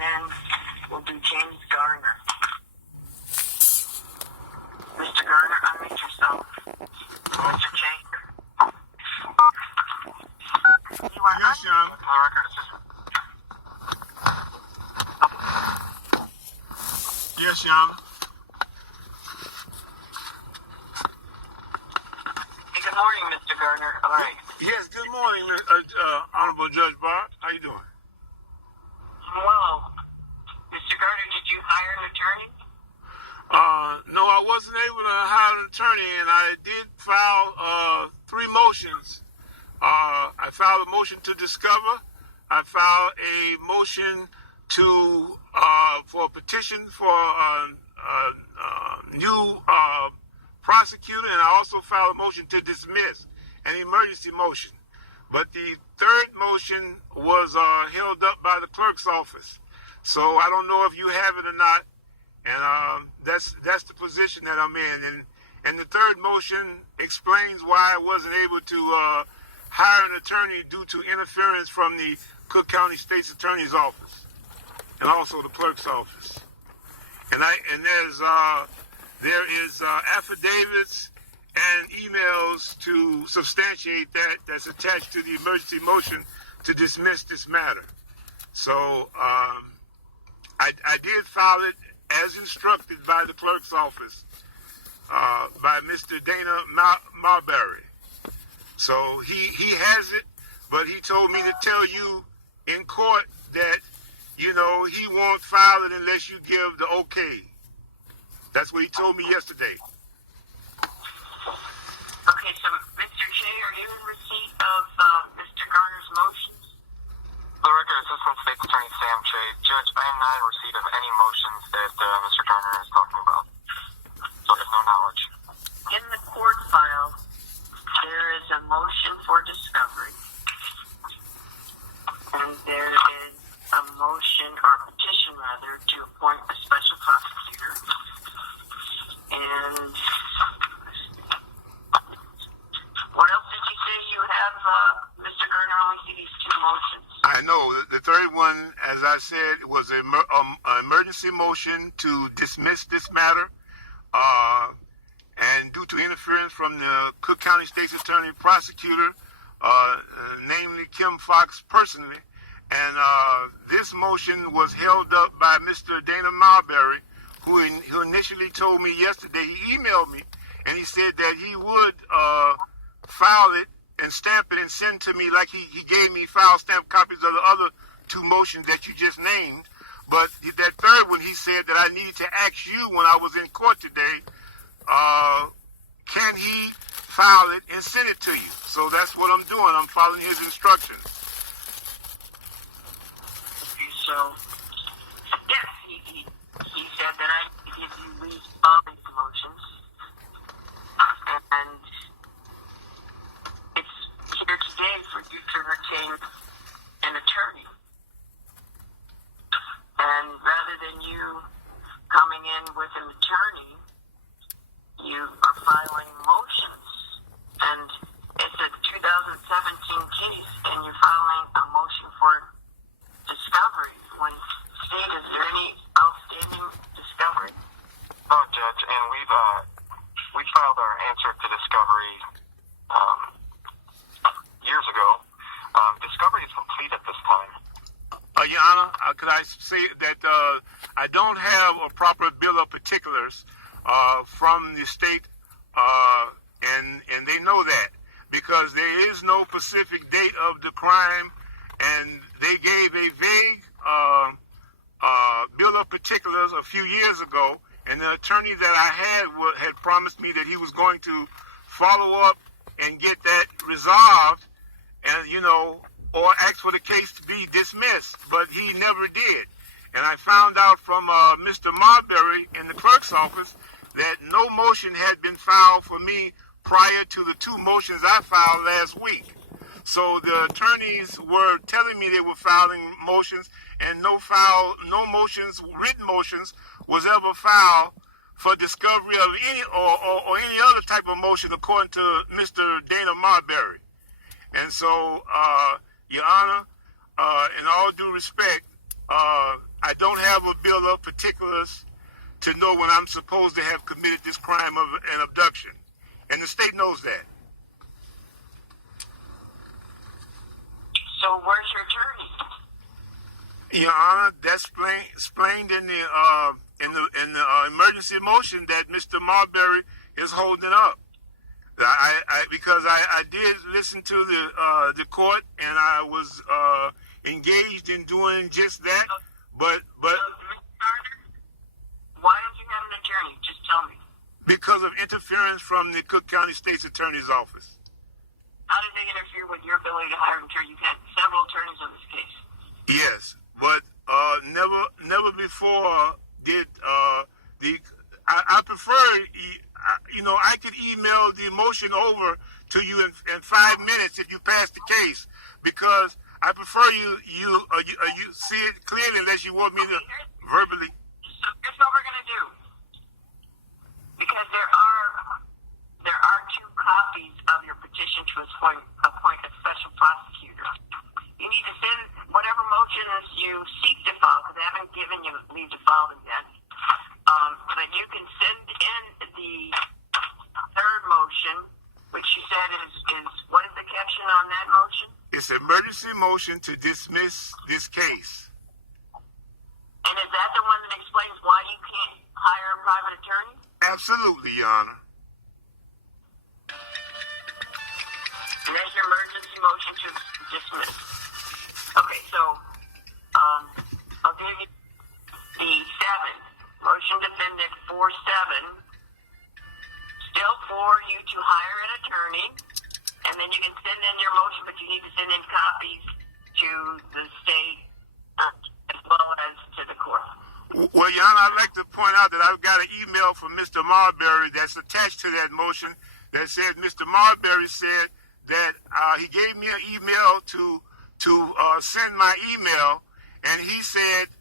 then we'll do James Garner. Mr. Garner, unmute yourself. Mr. Jake. You are yes, young. Yes, young. Good morning, Mr. Garner. All right. Yes, good morning, Honorable Judge Baird. How you doing? Well, Mr. Garner, did you hire an attorney? No, I wasn't able to hire an attorney, and I did file 3 motions. I filed a motion to discover. I filed a motion to for a petition for a new prosecutor, and I also filed a motion to dismiss, an emergency motion. But the third motion was held up by the clerk's office. So I don't know if you have it or not, and that's the position that I'm in. And the third motion explains why I wasn't able to hire an attorney due to interference from the Cook County State's Attorney's Office and also the clerk's office. And there is affidavits and emails to substantiate that's attached to the emergency motion to dismiss this matter. So I did file it as instructed by the clerk's office, by Mr. Dana Marbury. So he has it, but he told me to tell you in court that, you know, he won't file it unless you give the okay. That's what he told me yesterday. Okay, so Mr. J, are you in receipt of Mr. Garner's motions? The record, Assistant State's Attorney Sam J. Judge, I am not in receipt of any motions that Mr. Garner is talking about. So I have no knowledge. In the court file, there is a motion for discovery, and there is a motion, or petition rather, to appoint a special prosecutor. And what else did you say you have, Mr. Garner? Only see these 2 motions. I know. The third one, as I said, was an emergency motion to dismiss this matter, and due to interference from the Cook County State's Attorney Prosecutor, namely Kim Foxx personally. And this motion was held up by Mr. Dana Marbury, who initially told me yesterday, he emailed me, and he said that he would file it and stamp it and send to me, like he gave me file stamp copies of the other 2 motions that you just named. But that third one, he said that I needed to ask you when I was in court today, can he file it and send it to you? So that's what I'm doing. I'm following his instructions. So, yes, he said that I could give you these these motions, and it's here today for you to retain an attorney. And rather than you coming in with an attorney, you are filing motions. And it's a 2017 case, and you're filing a motion for discovery. When state, is there any outstanding discovery? No, Judge, and we filed our answer to discovery years ago. Discovery is complete at this time. Your Honor, could I say that I don't have a proper bill of particulars from the state, and they know that, because there is no specific date of the crime, and they gave a vague bill of particulars a few years ago, and the attorney that I had promised me that he was going to follow up and get that resolved, and, you know, or ask for the case to be dismissed, but he never did. And I found out from Mr. Marbury in the clerk's office that no motion had been filed for me prior to the 2 motions I filed last week. So the attorneys were telling me they were filing motions, and no motions, written motions, was ever filed for discovery of any or any other type of motion, according to Mr. Dana Marbury. And so, Your Honor, in all due respect, I I don't have a bill of particulars to know when I'm supposed to have committed this crime of an abduction. And the state knows that. So where's your attorney? Your Honor, that's explained in the emergency motion that Mr. Marbury is holding up. Because I did listen to the court, and I was engaged in doing just that. But Mr. Garner, why don't you have an attorney? Just tell me. Because of interference from the Cook County State's Attorney's Office. How did they interfere with your ability to hire an attorney? You've had several attorneys on this case. Yes, but never before did I prefer, I could email the motion over to you in 5 minutes if you pass the case, because I prefer you see it clearly unless you want me to verbally. So here's what we're gonna do, because there are 2 copies of your petition to appoint a special prosecutor. You need to send whatever motions you seek to file, because I haven't given you leave to file them yet. But you can send in the 3rd motion, which you said is what is the caption on that motion? It's an emergency motion to dismiss this case. And is that the one that explains why you can't hire a private attorney? Absolutely, Your Honor. And that's your emergency motion to dismiss. Okay, so I'll give you the 7th. Motion defendant 47. Still for you to hire an attorney, and then you can send in your motion, but you need to send in copies to the state as well as to the court. Well, Your Honor, I'd like to point out that I've got an email from Mr. Marbury that's attached to that motion that says Mr. Marbury said that he gave me an email to send my email, and he said,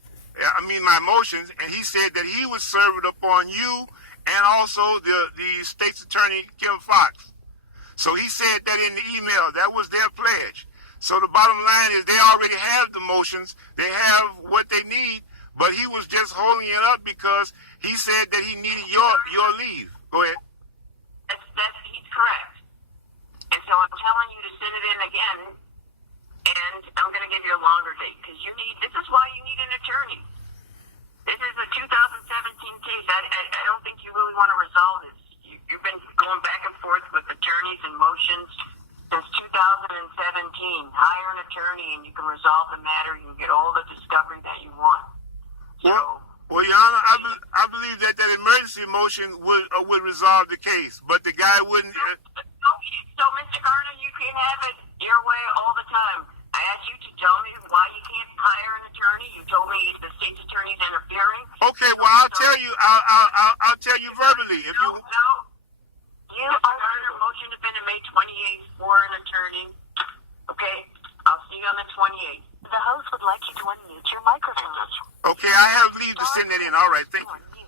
my motions, and he said that he would serve it upon you and also the state's attorney, Kim Foxx. So he said that in the email. That was their pledge. So the bottom line is they already have the motions. They have what they need, but he was just holding it up because he said that he needed your leave. Go ahead. He's correct. And so I'm telling you to send it in again, and I'm going to give you a longer date, because this is why you need an attorney. This is a 2017 case. I don't think you really want to resolve this. You've been going back and forth with attorneys and motions since 2017. Hire an attorney and you can resolve the matter. You can get all the discovery that you want. Well, Your Honor, I believe that emergency motion would resolve the case, but the guy wouldn't. So, Mr. Garner, you can have it your way all the time. I asked you to tell me why you can't hire an attorney. You told me the state's attorney's interfering. Okay, well, I'll tell you. I'll tell you verbally. If you. You are under motion to defend May 28th for an attorney. Okay, I'll see you on the 28th. The host would like you to unmute your microphone. Okay, I have leave to send that in. All right, thank you.